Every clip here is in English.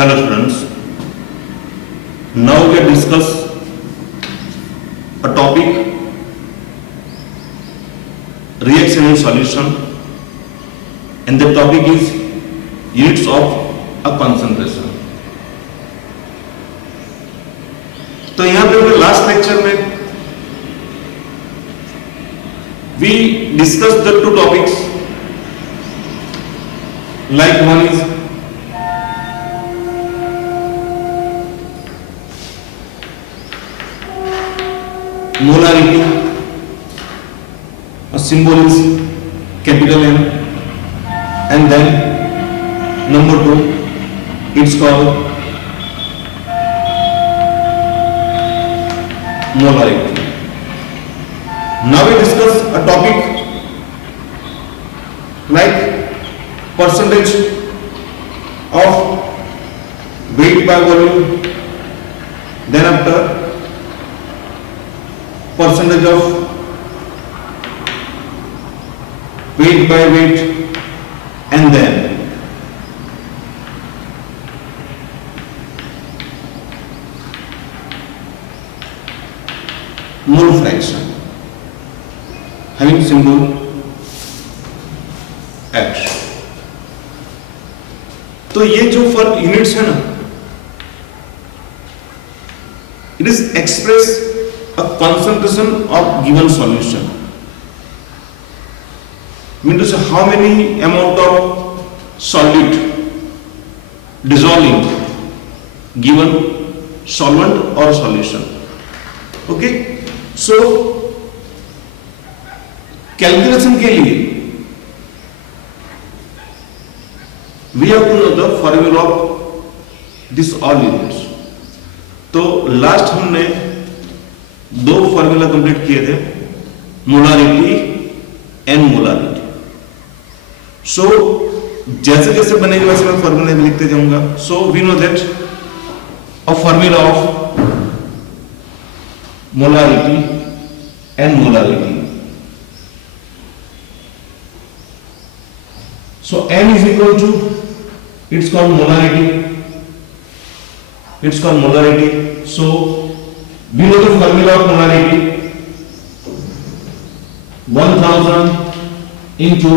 Hello students, now we will discuss a topic reaction and solution, and the topic is units of a concentration. तो यहाँ पे last lecture में we discussed the two topics, like one is molarity, a symbol is capital M, and then number two, it's called molarity. Now we discuss a topic like percentage of weight by volume, then after percentage of weight by weight, and then mole fraction having symbol H. तो ये जो फर्क units है ना, it is express a concentration of given solution, mean to say how many amount of solute dissolving given solvent or solution. Okay, so calculation के लिए we have to know the formula of this all units. तो last हमने दो formula complete किए थे, molarity and molarity. सो जैसे जैसे बनेगा वैसे मैं फॉर्मूला भी लिखते जाऊंगा. So we know that a formula of molarity and molarity. So M is equal to, it's called molarity, it's called molarity. So we know the formula of molarity, 1000 into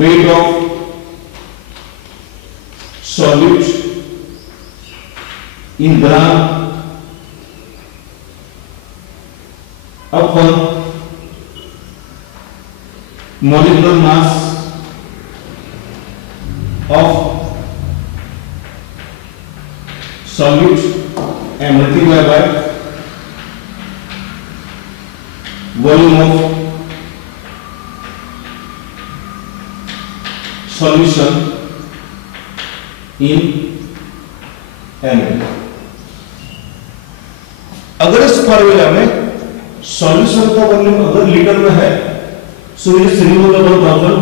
weight of solute in gram upon molecular mass of solute and multiply by volume of solution in ml. अगर इस formula में solution का volume अगर litre में है, सो ये remove the 1000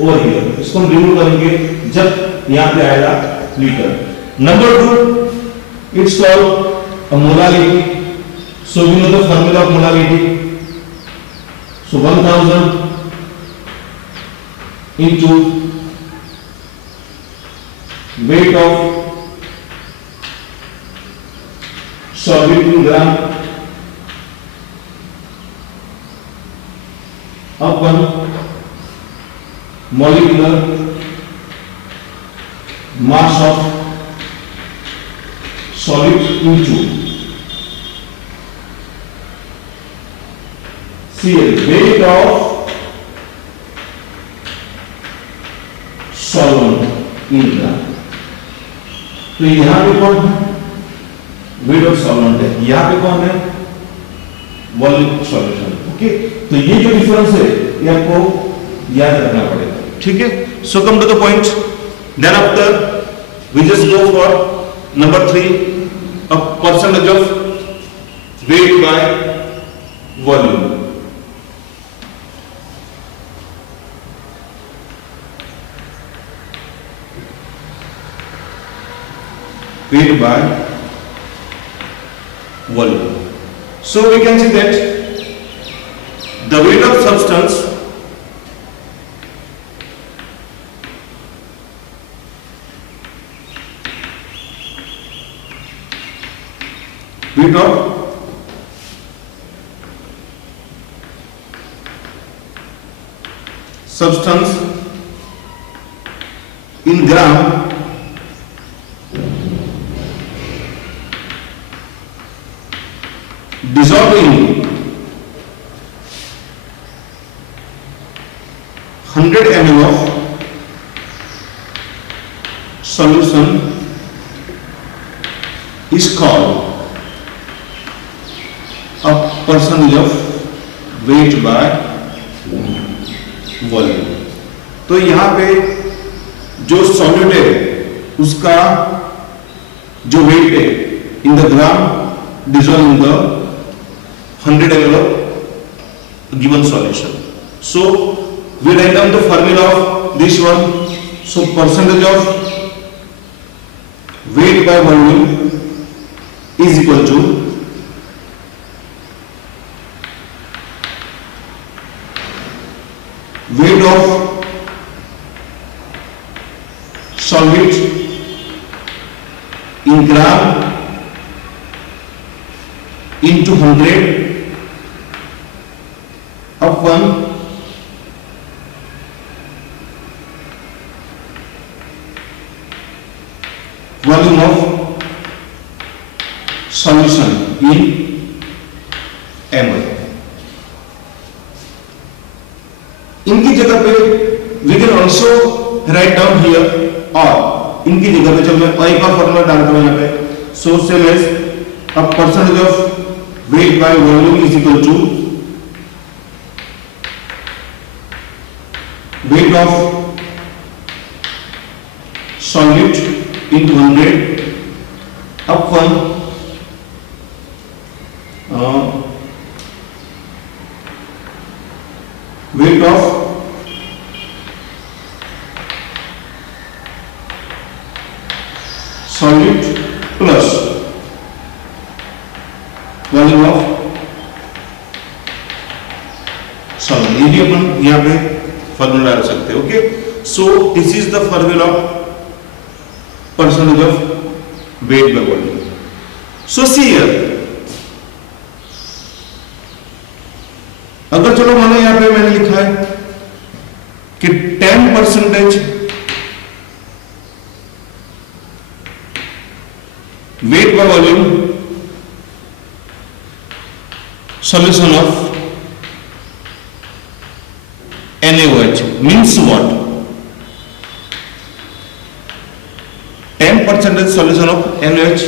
over here. इसको हम रिमूव करेंगे जब यहां पे आएगा litre. Number 2, it's called a molarity. So we know the formula of molarity. So 1000 into weight of solute in gram upon molecular mass of solute into, see, weight of solvent in gram. तो यहां पे कौन है? Wait of solvent है. यहां पे कौन है? Volume solution. ओके, तो ये जो डिफरेंस है ये आपको याद रखना पड़ेगा. ठीक है. So come to the point. Then after we just go for number 3, a percentage of weight by volume. Weight by volume. So we can see that the weight of substance weight of substance in gram dissolving 100 ml of solution is called a percentage of weight by volume. तो यहां पे जो solute है उसका जो wait है in the gram dissolve in the 100 ml of given solution. So we write down the formula of this one. So percentage of weight by volume is equal to weight of solid in gram into 100 upon volume of solution in ml। इनकी जगह पे we can also write down here or इनकी जगह पे चलो मैं एक और फॉर्मूला डालता हूं यहाँ पे। So same as a percentage of weight by volume is equal to weight of solid into 100 upon weight of solid plus volume of solid। ये भी अपन यहाँ पे फॉर्मूला डाल सकते हैं। Okay, so this is the formula of percentage of weight by volume। So see here, अगर चलो मानो यहां पे मैंने लिखा है कि 10% weight by volume solution of NaOH means what? 10% solution of NaOH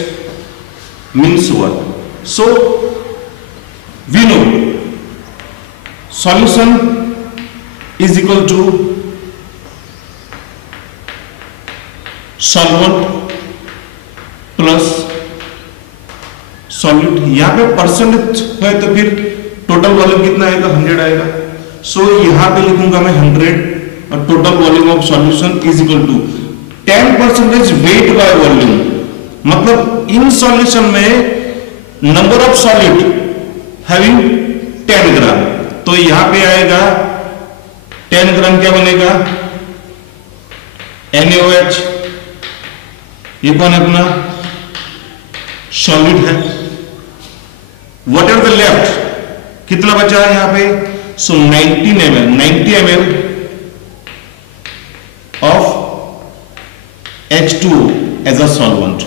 means what? So we know solution is equal to solvent plus solute। यहां पे परसेंटेज है तो फिर टोटल वॉल्यूम कितना आएगा? 100 आएगा। सो यहां पे लिखूंगा मैं 100 और total volume of solution is equal to 10% weight by volume. मतलब इन सॉल्यूशन में number of solid having 10 gram, तो यहां पे आएगा 10 ग्राम क्या बनेगा? NaOH। ये कौन है? अपना सॉलिड है। What are the left? कितना बचा है यहां पे? So 90 ml of H2 as a solvent।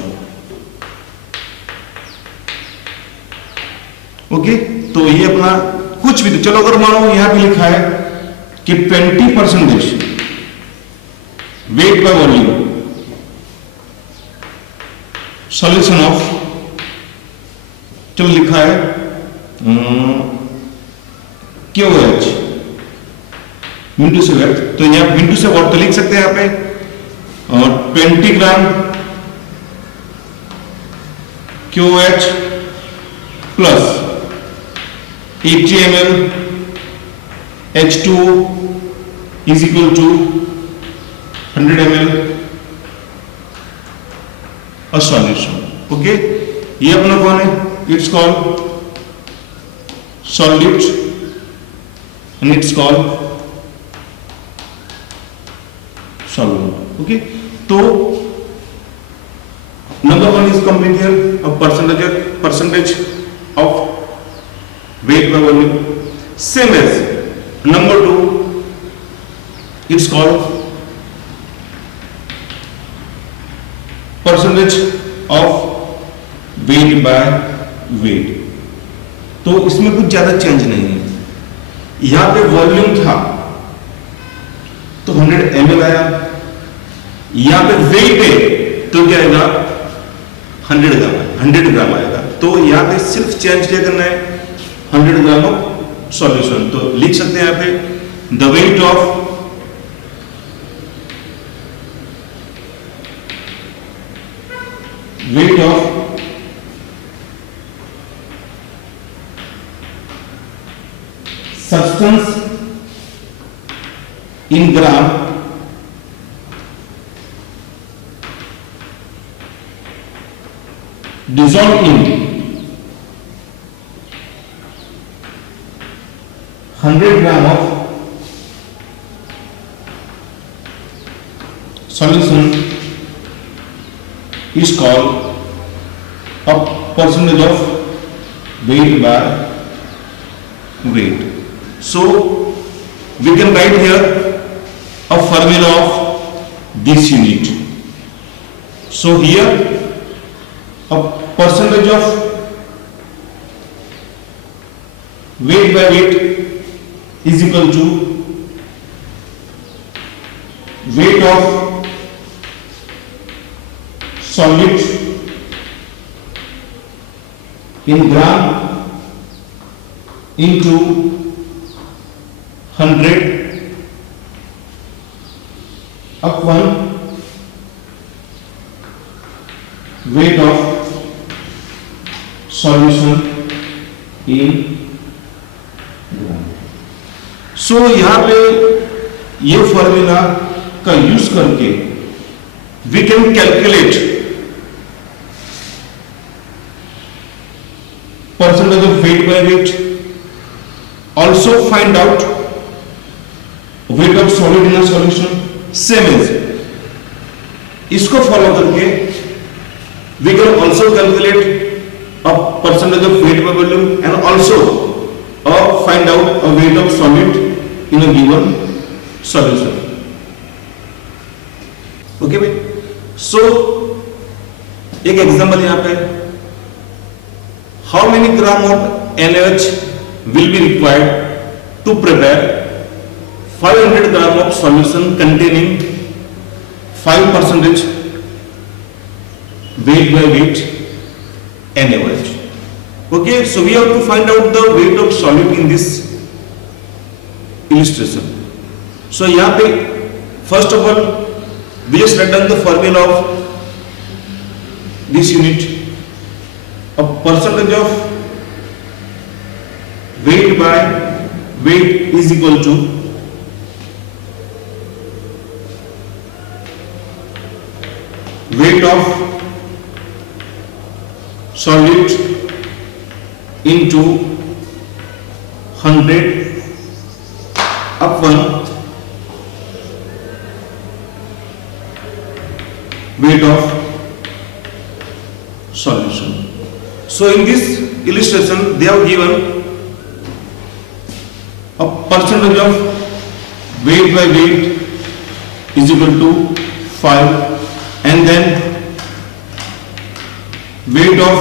ओके, तो ये अपना कुछ भी, चलो अगर मानो यहां पे लिखा है कि 20% wait by volume solution of, चलो लिखा है KOH मिनटू से वेट, तो यहां मिनटू से वॉट तो लिख सकते हैं यहां पे 20 ग्राम KOH plus 80 ml H2 is equal to 100 ml a solution। Okay, ये अपना कौन है? It's called solute and it's called solvent। ओके, तो Number one is complete here, a percentage of weight by volume. Same as number two, it's called percentage of weight by weight. तो इसमें कुछ ज्यादा चेंज नहीं है. यहां पे वॉल्यूम था तो 100 ml आया, यहां पे वेट है तो क्या आएगा 100 ग्राम आएगा. तो यहां पे सिर्फ चेंज क्या करना है 100 ग्राम ऑफ सॉल्यूशन. तो लिख सकते हैं यहां पे the weight of substance in gram dissolved in 100 gram of solution is called a percentage of weight by weight. So we can write here a formula of this unit. So here a percentage of weight by weight is equal to weight of solid in gram into 100 upon weight of solution in gram. So यहाँ पे ये formula का use करके we can calculate percentage of weight by weight, also find out weight of solid in a solution. Same as इसको follow करके we can also calculate a percentage of weight by volume and also find out a weight of solid in a given solution. Okay भाई. So एक example यहाँ पे, how many gram of NaOH will be required to prepare 500 gram of solution containing 5% weight by weight NaOH. Okay, so we have to find out the weight of solid in this illustration. So यहाँ पे first of all we just write down the formula of this unit. A percentage of weight by weight is equal to weight of solid into 100 upon weight of solution. So in this illustration they have given a percentage of weight by weight is equal to 5 and then weight of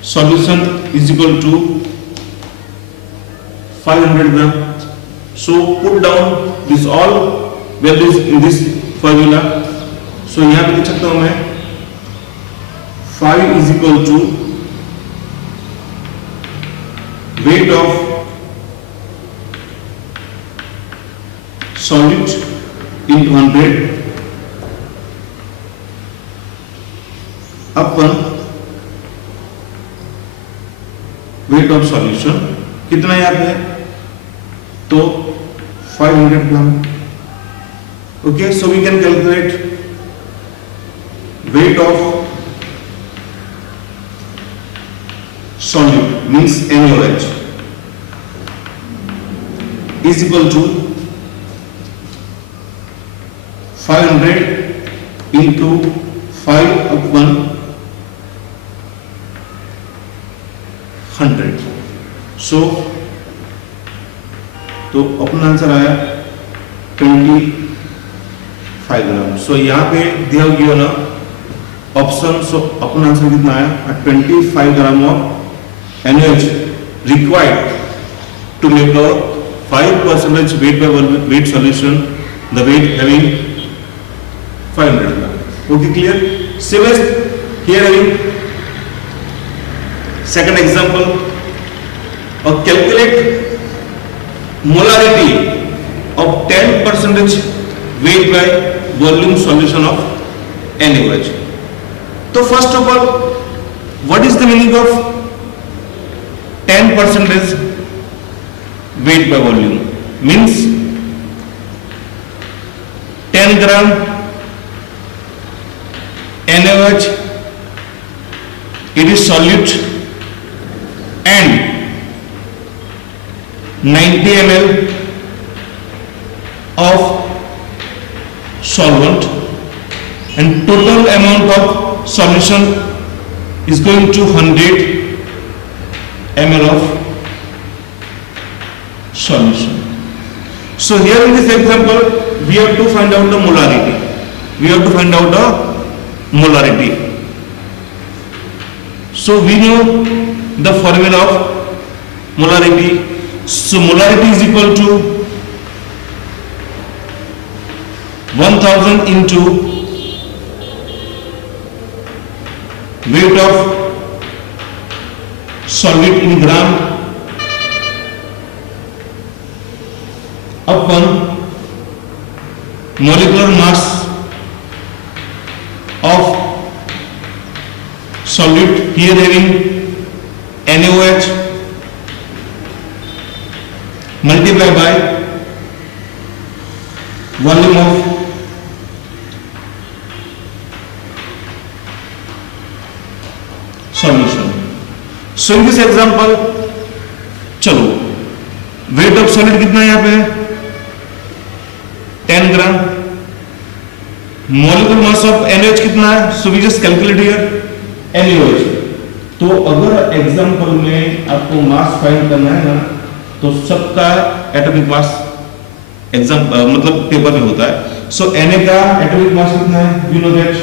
solution is equal to 500 gram. So put down this all values in this formula. So यहाँ पे लिख सकता हूँ मैं 5 is equal to weight of solid into 100 upon weight of solution. कितना याद है तो 500 ग्राम. Okay, so we can calculate weight of solid means NaOH is equal to 500 into 5/100. सो तो अपना आंसर आया 25 ग्राम. सो यहाँ पे they have given a option. So अपना आंसर कितना आया 25 gram of NaOH required to make a 5% weight by weight solution, the weight having 500 gram. Okay, clear? Same as here having second example. Calculate molarity of 10% weight by volume solution of NaOH. So first of all, what is the meaning of 10% weight by volume? Means 10 gram NaOH, it is solute, and 90 ml of solvent, and total amount of solution is going to 100 ml of solution. So here in this example we have to find out the molarity. So we know the formula of molarity. So molarity is equal to 1000 into weight of solute in gram upon molecular mass of solute, here having NaOH, multiply by volume of solution. So in this example, चलो weight of solid कितना है यहाँ पे 10 ग्राम. molecular mass of NaOH कितना है? So we just calculate here NaOH. तो अगर example में आपको मास फाइंड करना है ना, तो सबका एटॉमिक मास एग्जाम मतलब पेपर में होता है. सो Na का एटॉमिक मास कितना है? We know that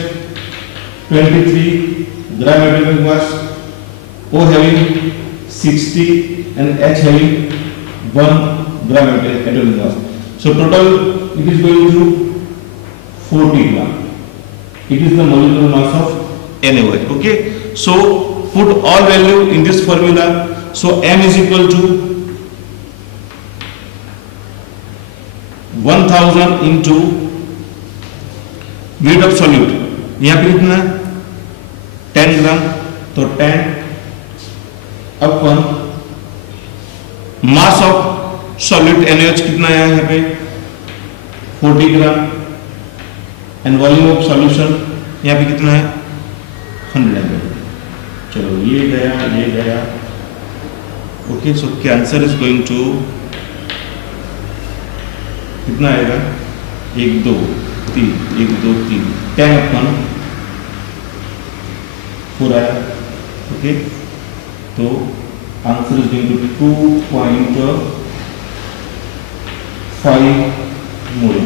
23 gram atomic mass, O having 60 and H having 1 gram atomic mass. So total it is going to 40 gram. It is the molecular mass of NaOH. Okay. So put all value in this formula. So M is equal to 1000 into weight of solute. यहाँ पे कितना 10 gram, तो 10 अपन mass of solute NaOH कितना आया यहाँ पे 40 gram, and volume of solution यहाँ पे कितना है 100 ml. चलो ये गया. Okay. So answer is going to कितना आएगा 1 2 3 10 अपन 4 आया. ओके. तो आंसर इज गोइंग टू 2.5 मोल.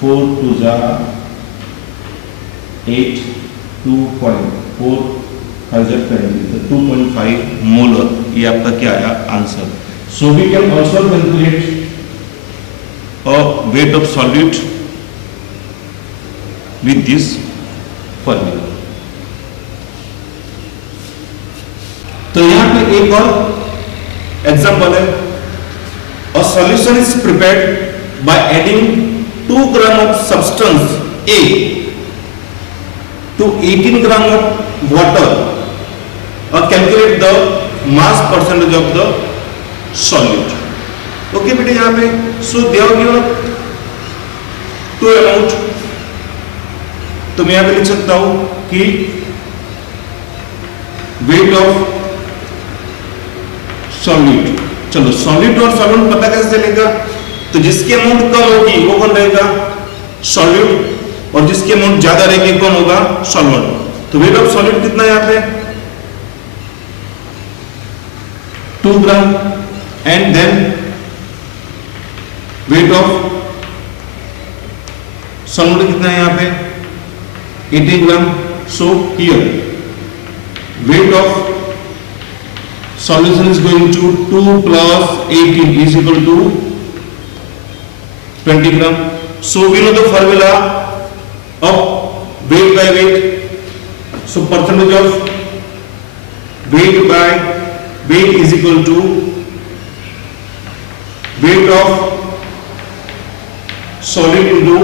4 2 जा 8 2.4 2.5 मोलर. ये आपका क्या आया answer. So we can also calculate a weight of solute with this formula. तो यहाँ पे एक और एग्जांपल है. A solution is prepared by adding 2 gram of substance A to 18 gram of water. Calculate the mass percentage of the solute. Okay बेटे यहाँ पे. So they have given 2 amount. तो मैं यहाँ पे लिख सकता हूँ कि weight of solute. चलो solute और solvent पता कैसे चलेगा? तो जिसकी अमाउंट कम होगी वो कौन रहेगा? solute. और जिसकी अमाउंट ज्यादा रहेगी कौन होगा? सॉल्वेंट। तो वेट ऑफ सॉलिड कितना है यहाँ पे? 2 gram. And then weight of solvent कितना है यहाँ पे? 18 gram. So here weight of solution is going to 2 plus 18 is equal to 20 gram. So we know the formula of weight by weight. So percentage of weight by weight is equal to weight of solid into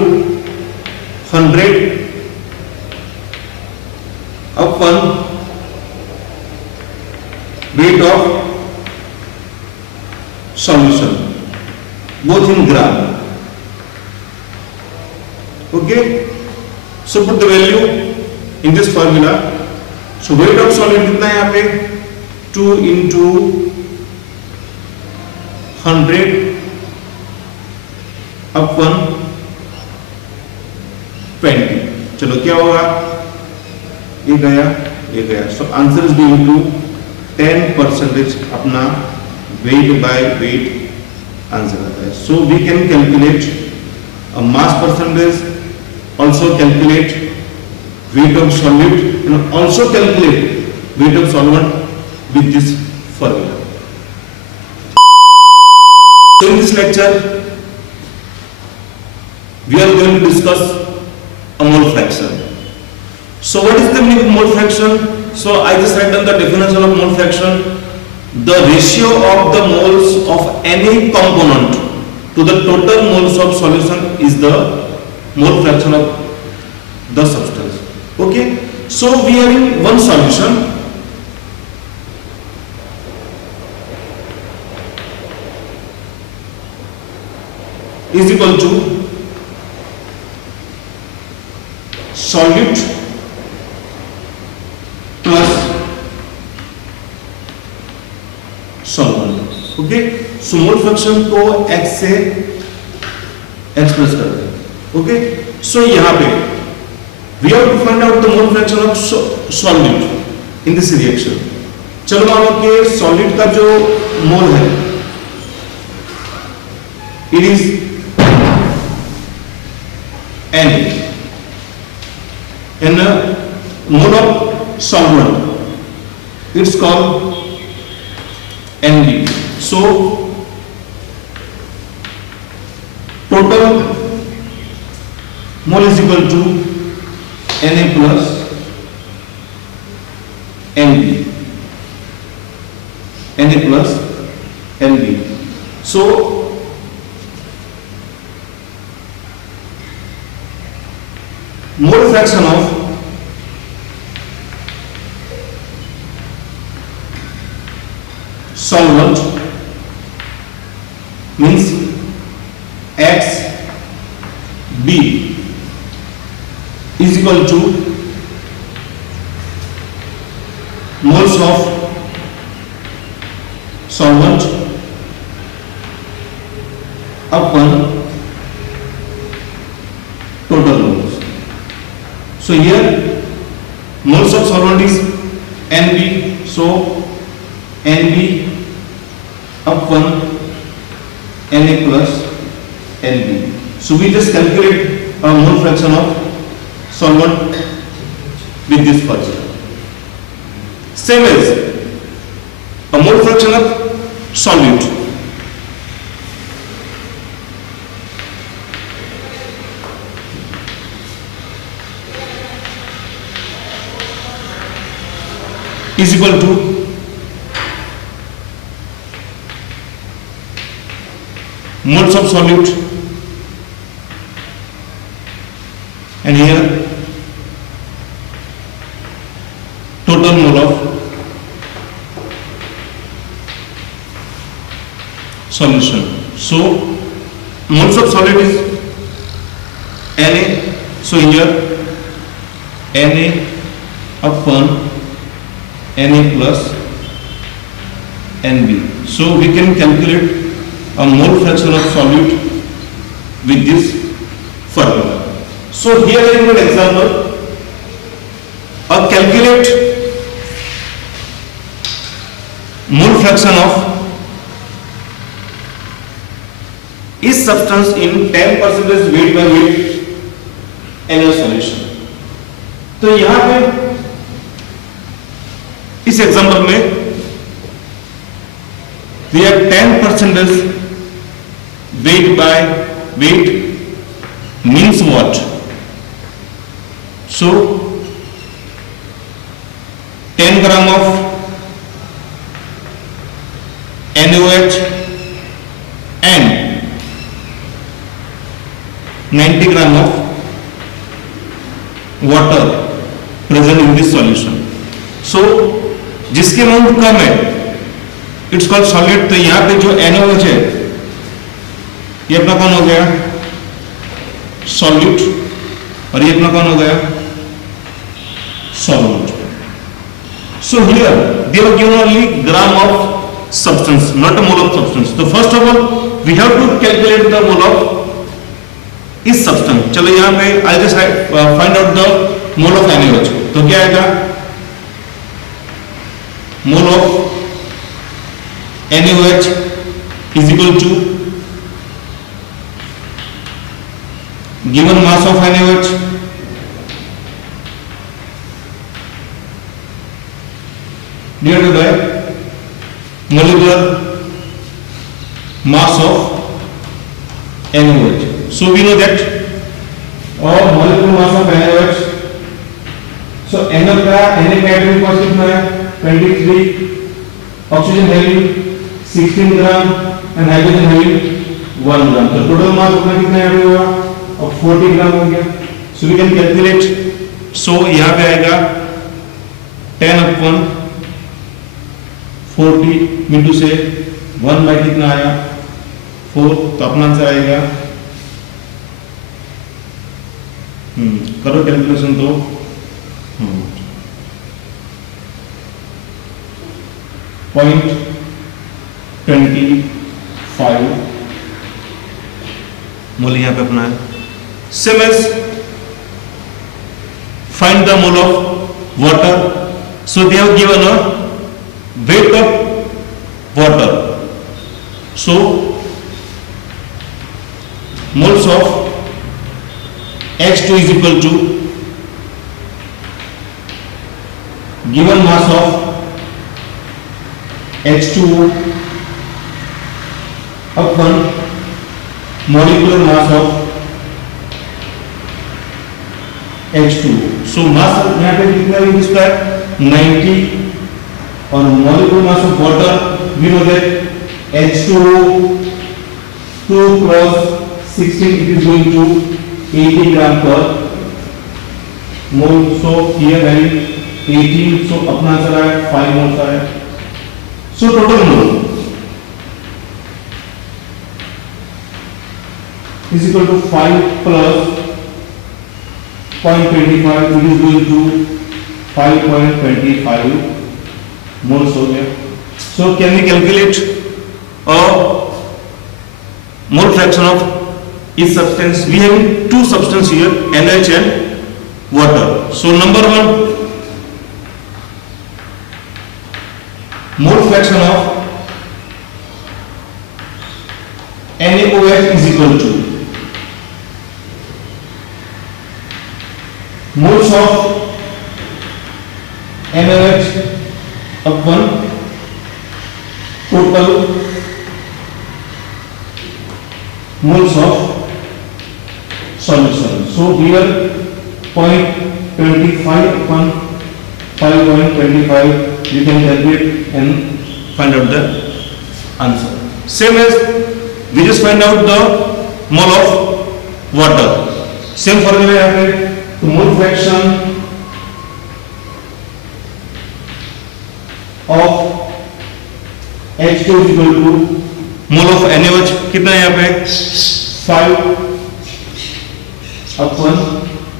100 upon weight of solution, both in gram. Okay, so put the value in this formula. So weight of solid कितना है यहाँ पे? 2 into 100 upon 20. चलो क्या होगा? ये गया. So answer is going to 10% अपना weight by weiट आंसर आता है. So we can calculate a mass percentage, also calculate weight of solid and also calculate weight of solvent with this formula. So in this lecture we are going to discuss a mole fraction. So what is the meaning of mole fraction? So I just write down the definition of mole fraction. The ratio of the moles of any component to the total moles of solution is the mole fraction of the substance. Okay. So we are in one solution. Is equal to solute plus solvent. Okay. So mole fraction को x से express करते हैं. Okay. सो यहाँ पे we have to find out the mole fraction of solute in this reaction. चलो मान लो कि solute का जो मोल है it is n and mole of solvent it's called NB. So total mole is equal to Na plus NB. Na plus NB. So mole fraction of solvent means XB is equal to moles of solvent upon total moles. So here moles of solvent is NB. So NB upon Na plus Nb. So we just calculate a mole fraction of solvent with this formula. Same as a mole fraction of solute. Is equal to moles of solute and here total mole of solution. So moles of solid is Na. So here Na upon Na plus Nb. So we can calculate a mole fraction of solute with this formula. So here I give an example. Calculate mole fraction of इस substance in 10% weight by weight in a solution. तो यहां पे इस example में we have 10% weight by weight means what? So 10 gram of NaOH and 90 gram of water present in this solution. So जिसके amount कम है it's called solid. तो यहां पे जो NaOH है ये अपना कौन हो गया? सॉल्यूट. और ये अपना कौन हो गया? Solvent. So here they have given only gram of substance, not a mole of substance. So first of all we have to calculate the mole of इस substance. चलो यहाँ पे I'll just find out the mole of NaOH. तो क्या आएगा? Mole of NaOH is equal to given mass of NaOH divided by molecular mass of NaOH. So we know that molecular mass of NaOH. So Na का atomic mass कितना है? 23. Oxygen having 16 gram and hydrogen having 1 gram. तो total mass अपना कितना add होगा? अब 40 ग्राम हो गया. So we can calculate. So यहाँ पे आएगा 10 upon 40 इंटू से 1 बाई कितना आया? 4. तो अपना आंसर आएगा करो कैलकुलेशन तो 0.25 मोल यहाँ पे अपना है. Same as find the mole of water. So they have given a weight of water. So moles of H2 is equal to given mass of H2O upon molecular mass of H2O. So mass यहाँ पे कितना है इसका? 90. और molecular mass of water we know that H2O 2 plus 16 it is going to 80 gram per mole. So here having 18. So अपना answer आया 5 moles आया. So total mole is equal to 5 plus 0.25 it is going to 5.25 moles हो गया. So can we calculate a mole fraction of each substance? We have two substances here, NaOH and water. So number one, mole fraction of NaOH is equal to moles of NaOH upon total moles of solution. So here 0.25 upon 5.25 you can calculate and find out the answer. Same as we just find out the mole of water. Same formula यहाँ पे. तो mole fraction of H2 is equal to mole of NaOH कितना है यहाँ पे? 5 upon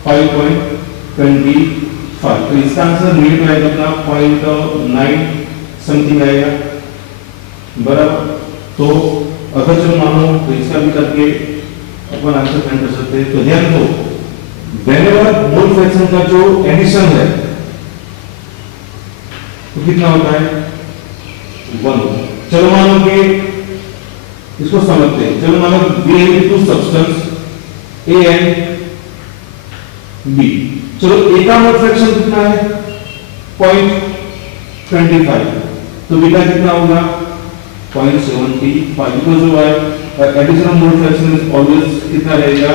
5.25. तो इसका answer मिल आएगा अपना 0.9 समथिंग आएगा. बराबर. तो अगर जो मानो तो इसका भी करके अपन आंसर फाइंड कर सकते हैं. तो ध्यान दो whenever मोल फ्रैक्शन का जो एडिशन है तो कितना होता है 1। चलो मानो कि इसको समझते हैं। चलो मानो we have two substance A and B. चलो ए का मोल फ्रैक्शन कितना है 0.25, तो बी का कितना होगा 0.75, because additional mole fraction is always कितना रहेगा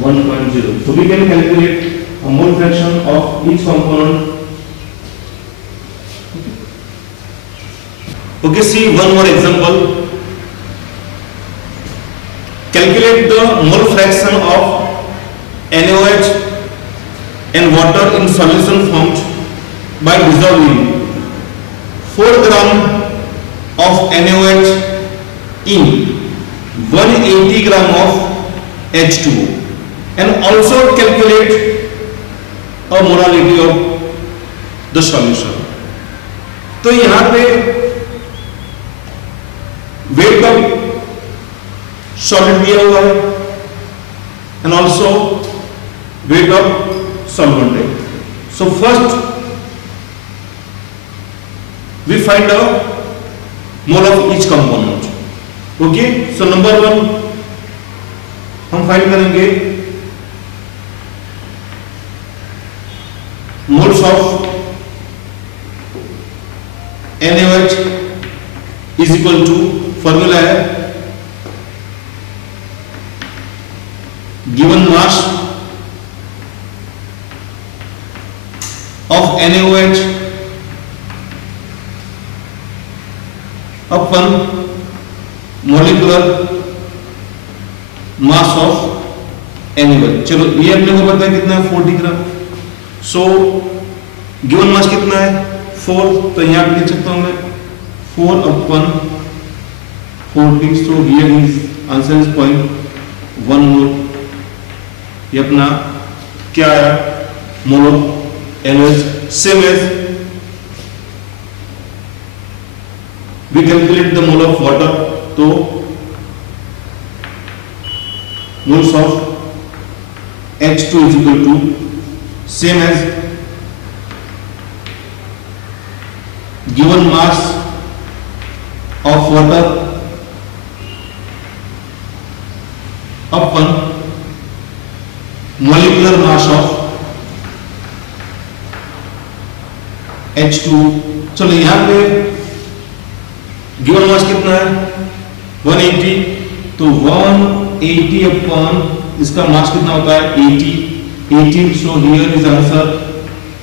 1.0. So we can calculate a mole fraction of each component. Okay, see one more example. Calculate the mole fraction of NaOH and water in solution formed by dissolving 4 gram of NaOH in 180 gram of H2O, and also calculate a molality of the solution. तो यहां पे weight of solid दिया हुआ है and also weight of solvent है। So first we find the mole of each component. Okay, so number 1 हम find करेंगे moles of NaOH is equal to, formula है given mass of NaOH upon molecular mass of NaOH। चलो ये अपने को पता है कितना है 40 ग्राम। सो गिवन मास कितना है 4, तो यहां पे लिख सकता हूं मैं 4/40। So here is answer is 0.1 mole. ये अपना क्या है mole of NaOH। Same as we calculate the mole of water, तो moles of H2 is equal to same as given mass of water upon molecular mass of H2। चलो यहां पे given mass कितना है 180, तो 180 अपॉन इसका मास कितना होता है 80। So here is answer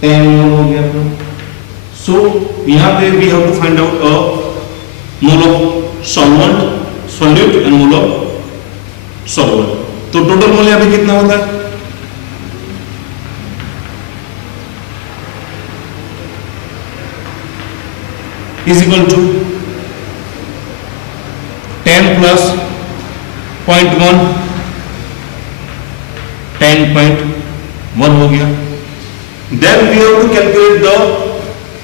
10 mole हो गया अपना। सो यहां पे we have to find out a mole of solvent, solute and mole of solvent. तो टोटल मोल यहां पे कितना होता है इज इक्वल टू 10 प्लस 0.1 10.1 हो गया। Then we have to calculate the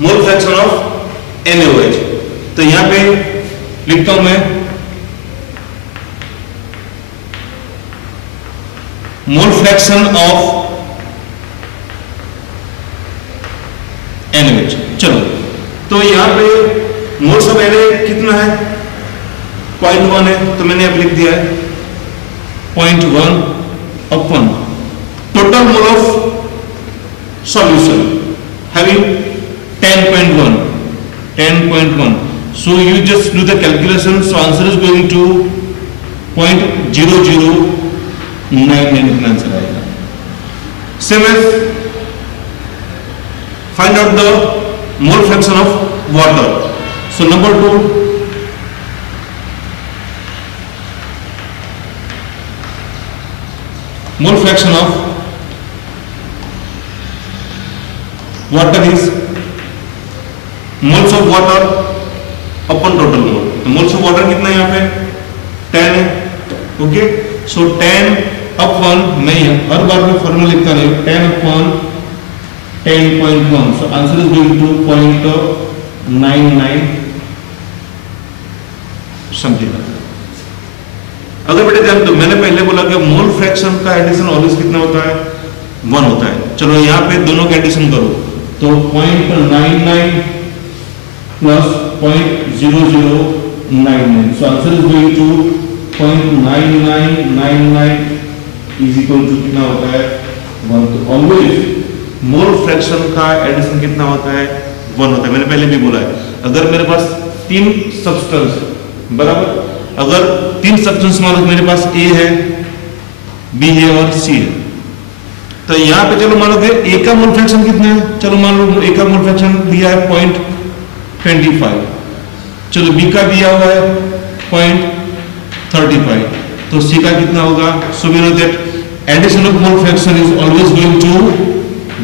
mole fraction of NaOH। तो यहां पे लिखता हूं मैं मोल फ्रैक्शन ऑफ NaOH। चलो तो यहां पे मोल्स ऑफ NaOH कितना है 0.1 है, तो मैंने अब लिख दिया है 0.1 upon total mole of solution having 10.1। so you just do the calculation, so answer is going to 0.0099 answer आएगा। same as find out the mole fraction of water। so number 2 mole fraction of water is moles of water upon total mole। तो moles of water कितना है यहाँ पे 10 है। Okay, सो 10 upon, मैं हर बार में formula लिखता नहीं, 10 upon 10.1। So answer is going to 0.99 something. अगर बेटे ध्यान दो, मैंने पहले बोला कि मोल फ्रैक्शन का एडिशन ऑलवेज कितना होता है 1 होता है। चलो यहाँ पे दोनों का एडिशन करो तो 0.99 plus 0.0099, so answer is going to 0.9999 is equal to कितना होता है 1। तो ऑलवेज मोल फ्रैक्शन का एडिशन कितना होता है 1 होता है। मैंने पहले भी बोला है अगर मेरे पास 3 सब्सटेंस बराबर, अगर 3 सब्सटेंस मान लो मेरे पास A है, B है और C है, तो यहाँ पे चलो मान लो कि A का मोल फ्रैक्शन कितना है, चलो मान लो A का मोल फ्रैक्शन दिया है 0.25, चलो B का दिया हुआ है 0.35, तो C का कितना होगा। So we know that addition of mole fraction is always going to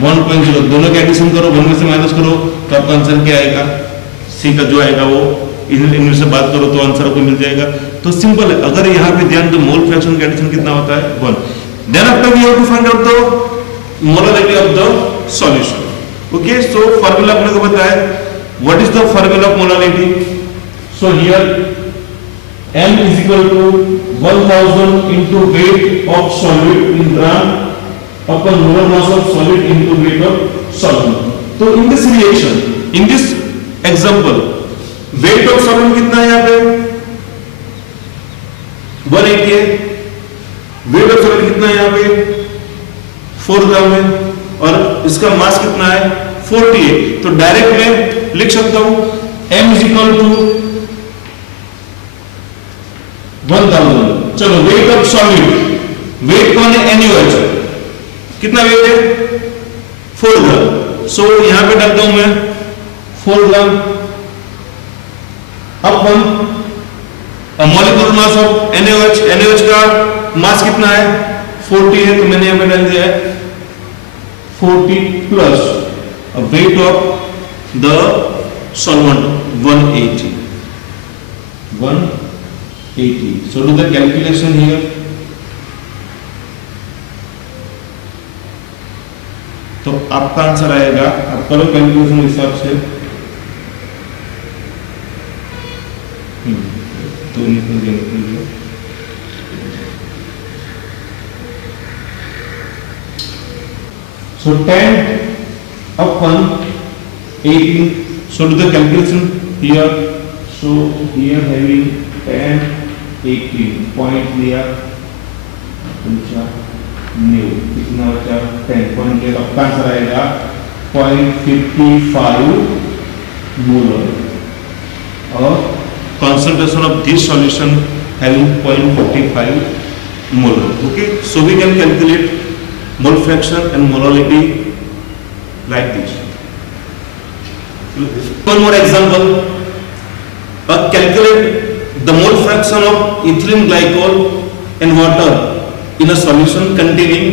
1.0। दोनों का एडिशन करो, 1 में से माइनस करो तो आपका आंसर क्या आएगा, C का जो आएगा वो इनमें से बात करो तो आंसर आपको मिल जाएगा। तो सिंपल है, अगर यहाँ पे ध्यान दो मोल फ्रैक्शन का एडिशन कितना होता है 1। Then after we have to find out the molarity of the solution. Okay, so formula अपने को पता है, what is the formula of molarity. So here m is equal to 1000 into weight of solid in gram upon molar mass of solid into weight of solvent। तो in this reaction, in this example, weight of solvent कितना है यहाँ पे 180 है, weight of solid कितना है यहाँ पे 4 ग्राम है और इसका मास कितना है 40 है। तो डायरेक्ट मैं लिख सकता हूं m is equal to 1000। चलो वेट ऑफ सॉलिड, वेट कौन है NaOH, कितना वेट है 4 ग्राम। सो यहां पे डालता हूं मैं 4 gram upon molecular mass of NaOH, NaOH का मास कितना है 40 है, तो मैंने यहां पे डाल दिया है 40 plus weight of the solvent 180। So do the calculation here। तो आपका आंसर आएगा, आप करो कैलकुलेशन हिसाब से, तो निकल गया। So 10 upon 18, so do the calculation here। So here having 10 18 point लिया, न्यू कितना बचा 10 पॉइंट लिया, आपका आंसर आएगा 0.55 मोलर और concentration of this solution having 0.55 molar। okay, so we can calculate mole fraction and molality like this। one more example, calculate the mole fraction of ethylene glycol and water in a solution containing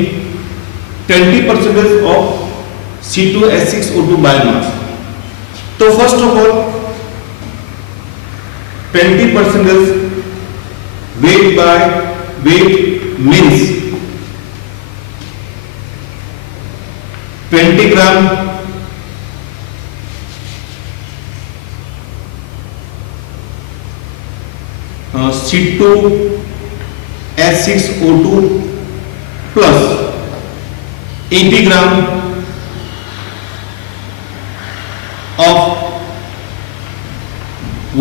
20% of C2H6O2 biomass। तो first of all 20% is weight by weight means 20 gram C2H6O2 plus 80 gram of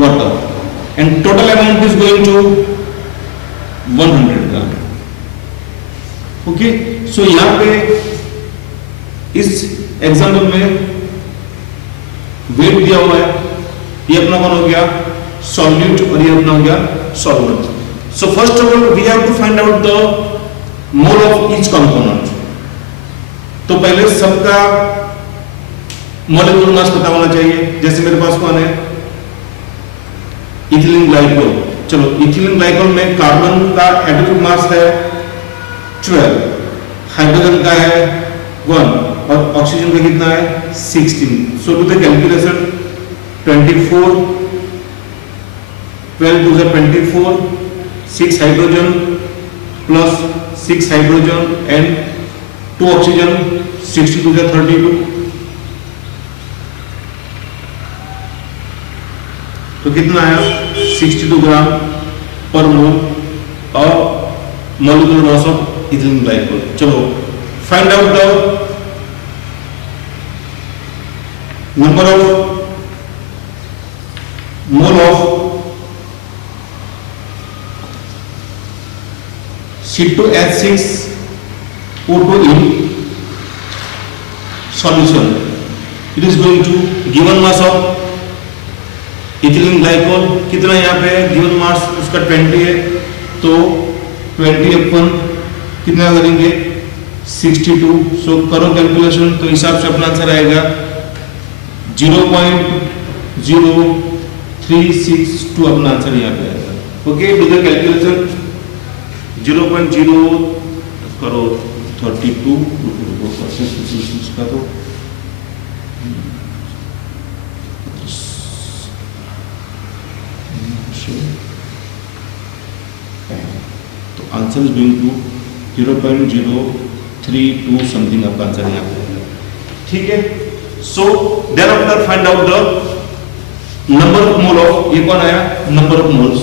water and total amount is going to 100 gram। Okay, सो यहाँ पे इस example में wait दिया हुआ है, ये अपना कौन हो गया सॉल्यूट और ये अपना हो गया solvent. So first of all we have to find out the mole of each component. तो पहले सबका मॉलिक्यूलर मास पता होना चाहिए। जैसे मेरे पास कौन है इथिलीन ग्लाइकोल। चलो इथिलीन ग्लाइकोल में कार्बन का एटॉमिक मास है 12, हाइड्रोजन का है 1 और ऑक्सीजन का कितना है 16। सो to the calculation 24 12 to the 24, 6 hydrogen plus 6 hydrogen and 2 oxygen, 60 to the 32। तो कितना आया 62 ग्राम पर मोल और molecular mass of ethylene glycol. चलो find out the number of mole of C2H6O2 in solution. It is going to given mass of ethylene glycol कितना यहाँ पे given mass उसका 20 है, तो 20 अपन कितना करेंगे 62. सो करो कैलकुलेशन, तो हिसाब से अपना आंसर आएगा 0.0362 अपना आंसर यहाँ पे आएगा. Okay, do the calculation. 0.0 करो 32 का तो answer is going to 0.032 something आपका आंसर यहाँ पे. ठीक है. So then after find out the number of mole of, ये कौन आया, नंबर ऑफ मोल्स.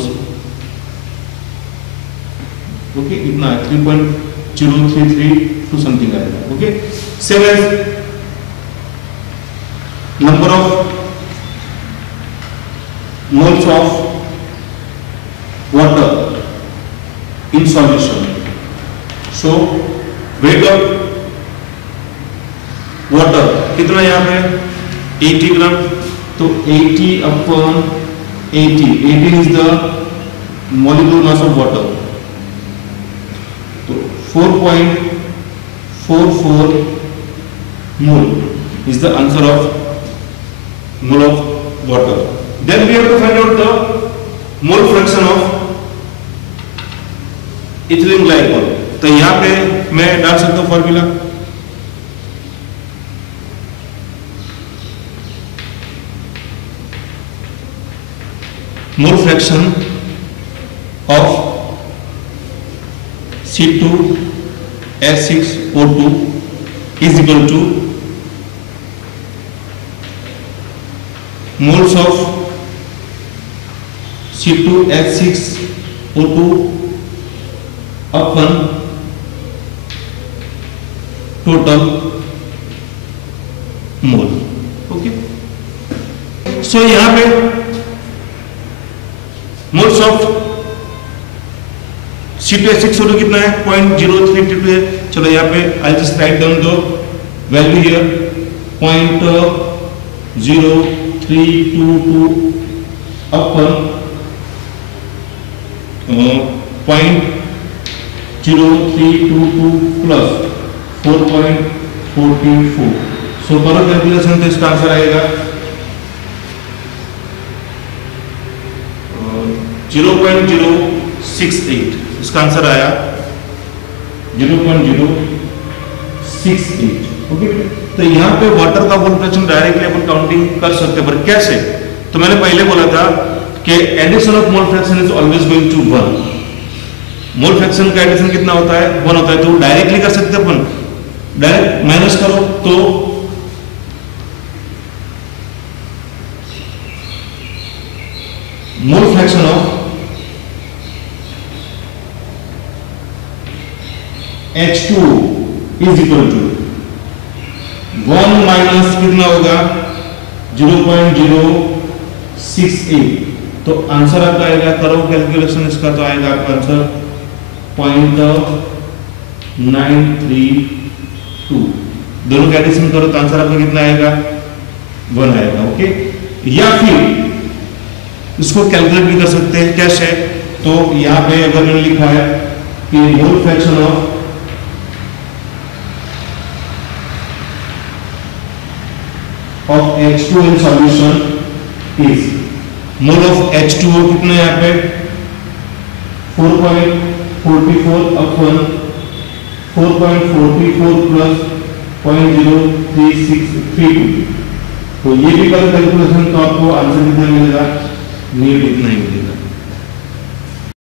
ओके, इतना 3.0332 समथिंग आएगा. Okay, same as number of moles of water in solution. So weight of water कितना यहाँ पे 80 ग्राम, तो 80 upon 80 is the molecular mass of water. तो 4.44 mole is the answer of mole of water. Then we have to find out the mole fraction of ethylene glycol. तो यहां पे मैं डाल सकता हूं formula. Mole fraction of C2H6O2 is equal to moles of C2H6O2 upon total mole. Okay, so यहां पे moles of C2H6O2 कितना है 0.032 है. चलो यहाँ पे आई जस्ट राइट डाउन दो वैल्यू हियर 0.0322 अपन 0.0322 प्लस 4.44. सो करो कैलकुलेशन, तो इसका आंसर आएगा 0.068. इसका आंसर आया 0.068. ओके, तो यहाँ पे वाटर का मोल फ्रैक्शन डायरेक्टली अपन काउंटिंग कर सकते हैं, पर कैसे. तो मैंने पहले बोला था कि addition of mole fraction is always going to 1. Mole fraction का एडिशन कितना होता है 1 होता है, तो डायरेक्टली कर सकते हैं अपन. डायरेक्ट माइनस करो तो mole fraction of H2 is equal to 1 minus कितना होगा 0.068. तो आंसर आपका आएगा, करो कैलकुलेशन इसका, तो आएगा आपका आंसर 0.932. दोनों का एडिशन करो तो आंसर आपका कितना आएगा 1 आएगा. ओके, या फिर इसको कैलकुलेट भी कर सकते हैं. कैसे, तो यहां पे अगर मैंने लिखा है कि mole fraction of H2 in solution is mole of H2O कितना है यहाँ पे 4.44 अपन 4.44 प्लस 0.03632. तो ये भी कल कैलकुलेशन तो आपको आंसर कितना मिलेगा, नहीं इतना ही मिलेगा.